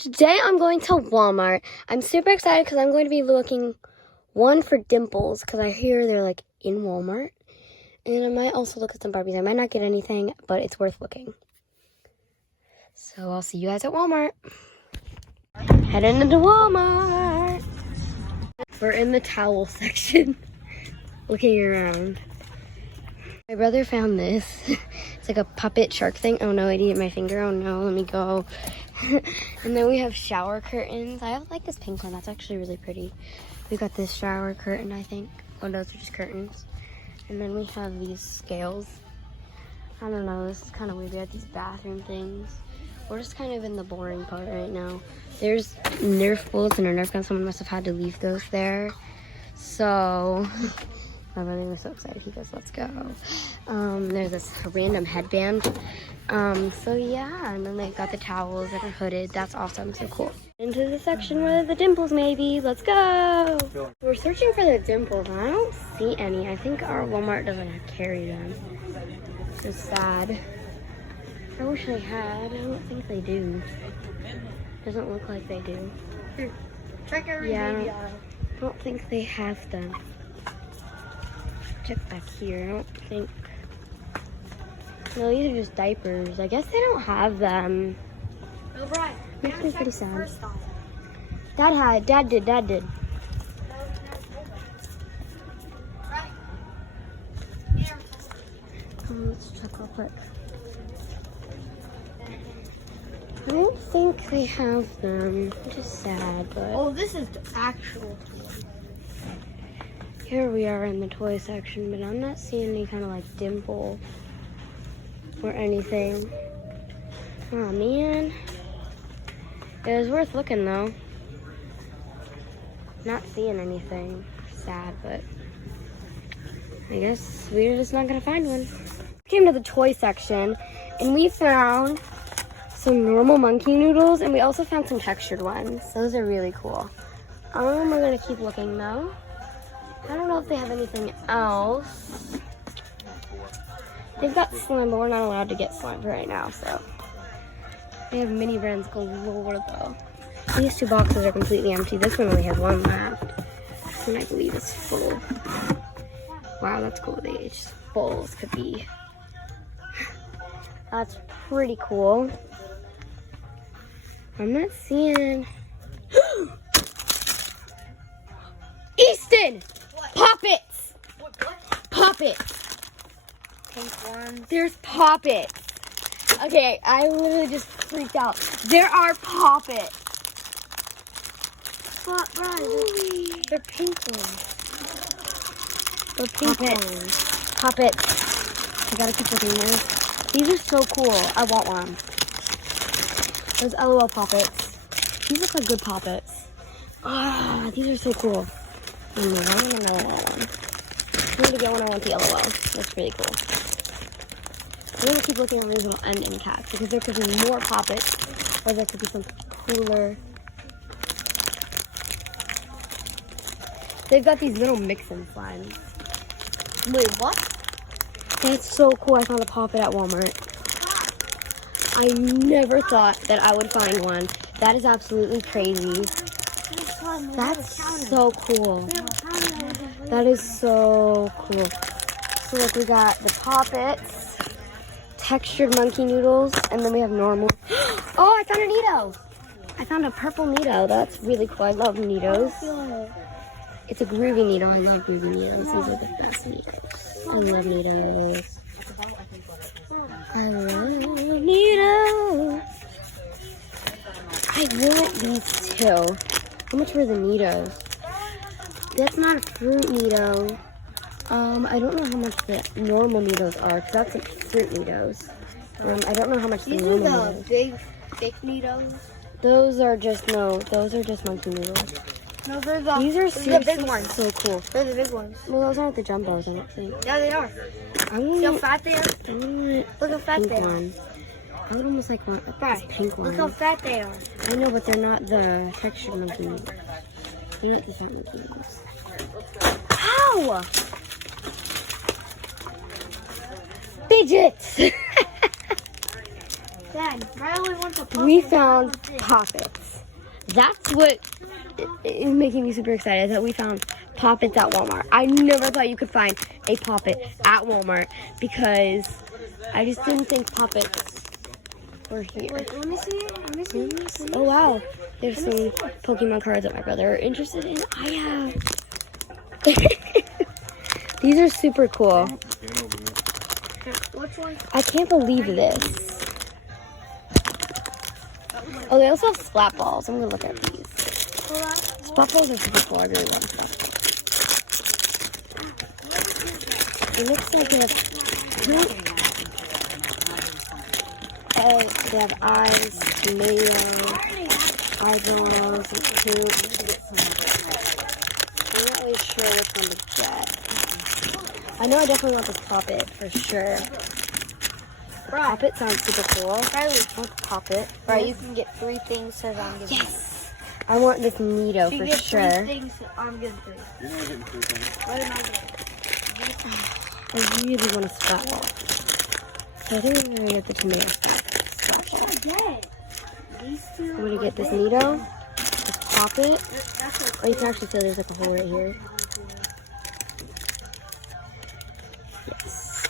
today I'm going to Walmart. I'm super excited because I'm going to be looking, one, for dimples, because I hear they're like in Walmart. And I might also look at some Barbies. I might not get anything, but it's worth looking. So I'll see you guys at Walmart. Heading into Walmart. We're in the towel section, looking around. My brother found this. It's like a puppet shark thing. Oh no, I ate my finger. Oh no, let me go. And then we have shower curtains. I like this pink one. That's actually really pretty. We got this shower curtain, I think. Oh, those are just curtains. And then we have these scales. I don't know, this is kind of weird. We have these bathroom things. We're just kind of in the boring part right now. There's Nerf bullets and a Nerf gun. Someone must have had to leave those there. So, my brother was so excited. He goes, let's go. There's this random headband. So yeah, and then they've got the towels that are hooded. That's awesome, so cool. Into the section where the dimples may be. Let's go. We're searching for the dimples, and I don't see any. I think our Walmart doesn't carry them. So sad. I wish they had. I don't think they do. Doesn't look like they do. Check every baby aisle. I don't think they have them. Check back here. I don't think. No, these are just diapers. I guess they don't have them. No, Brian. Makes me pretty sad. Dad did. Let's check real quick. I don't think they have them, which is sad, but... Oh, this is the actual toy. Here we are in the toy section, but I'm not seeing any kind of like dimple or anything. Oh man. It was worth looking though. Not seeing anything. Sad, but I guess we're just not gonna find one. Came to the toy section and we found some normal monkey noodles and we also found some textured ones. Those are really cool. We're gonna keep looking though. I don't know if they have anything else. They've got slime, but we're not allowed to get slime right now, so. They have mini brands galore though. These two boxes are completely empty. This one only has one left. This one I believe is full. Wow, that's cool. It's just full as could be. That's pretty cool. I'm not seeing. Easton! Poppets! Poppets! Pink ones. There's poppets. Okay, I literally just freaked out. There are poppets. But, Brian, they're pink ones. They're pink ones. Poppets. I gotta keep looking at these. These are so cool. I want one. Those LOL poppets. These look like good poppets. Ah, these are so cool. I need to get one. I want the LOL. That's really cool. I'm gonna keep looking at these little ending caps because there could be more poppets or there could be something cooler. They've got these little mix-in slimes. Wait, what? That's so cool. I found a poppet at Walmart. I never thought that I would find one. That is absolutely crazy. That's so cool. That is so cool. So look, we got the poppets, textured monkey noodles, and then we have normal. Oh, I found a Neato. I found a purple Neato. That's really cool. I love Neatos. It's a groovy Neato. I love groovy Neatos. These are the best Neatos. I love Neatos. I love Neatos. I want these too. How much were the Neatos? That's not a fruit Neato. I don't know how much the normal Neatos are, because that's like fruit Neatos. I don't know how much the normal These are Neatos. the big, thick Neatos. Those are just monkey noodles. No, they're the, These are the big ones. so cool. They're the big ones. Well, those aren't the jumbos, I don't think. Yeah, they are. I See how want fat they are? Look how fat pink they are. one. I would almost like want this Right. pink one. Look how fat they are. I know, but they're not the textured monkey noodles. They're not the fat monkey noodles. Ow! Fidget! Dad, I only want the puppy. We found poppets. That's what is making me super excited, is that we found Poppets at Walmart. I never thought you could find a Poppet at Walmart because I just didn't think Poppets were here. Wait, let me see it. Let me see it. Oh wow, there's some Pokemon cards that my brother is interested in. I have. These are super cool. Which one? I can't believe this. Oh, they also have splat balls. I'm gonna look at these. Splat balls are super cool. I really love them. It looks like they have they have eyes, tomato, eyeballs, poop. I'm not really sure which one to get. I know I definitely want this Poppet for sure. Poppet sounds super cool. Riley, Let's Poppet. right, you can get 3 things, so I'm getting Yes! I want this Nito You for get sure. 3 things, so I'm getting 3. You're not getting 3 things. What am I getting? I really want a splat ball. So I think I'm gonna get the tomato splat ball. Get these 2. I'm gonna get this Nito, this Poppet. Oh, you can actually feel there's like a hole right here. Yes.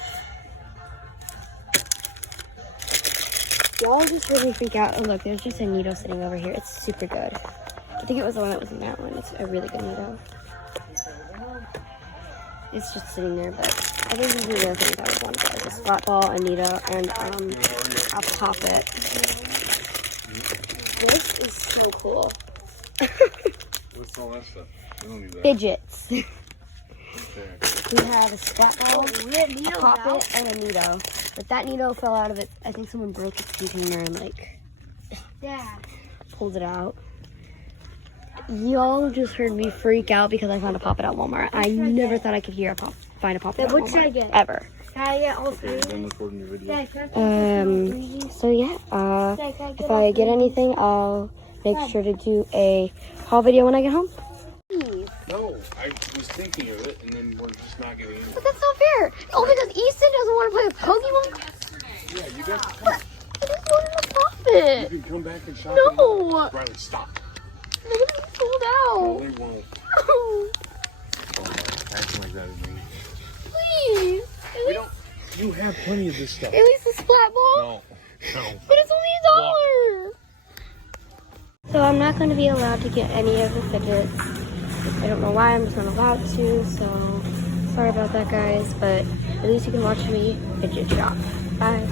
Y'all just heard me freak out. Oh look, there's just a Nito sitting over here. It's super good. I think it was the one that was in that one. It's a really good Nito. It's just sitting there, but I think these are the things I would want to get. A splat ball, a Nito, and a Poppet. This is so cool. What's all that stuff? I don't need that. Fidgets. Okay. We have a splat ball, a Poppet, and a Nito. But that Nito fell out of it. I think someone broke its container and like Yeah. pulled it out. Y'all just heard me freak out because I found a Poppet at Walmart. I never thought I could find a Poppet at What should I Walmart. get? Ever. Can I get all 3 Okay, of done them? recording your video. Dad, can I get So yeah, Dad, can I if all I get 3? anything, I'll make sure to do a haul video when I get home. No, I was thinking of it, and then we're just not getting it. But that's not fair. Oh, because Easton doesn't want to play with Pokemon. Yeah, you got to come. I just wanted a Poppet. You can come back and shop. No. It. Riley, stop. They're sold No, out. they won't. Oh, Oh, acting like that is me. please. We don't. You have plenty of this stuff. At least a splat ball. No, no. But it's only $1. So I'm not going to be allowed to get any of the fidgets. I don't know why, I'm just not allowed to, so sorry about that, guys, but at least you can watch me fidget shop. Bye.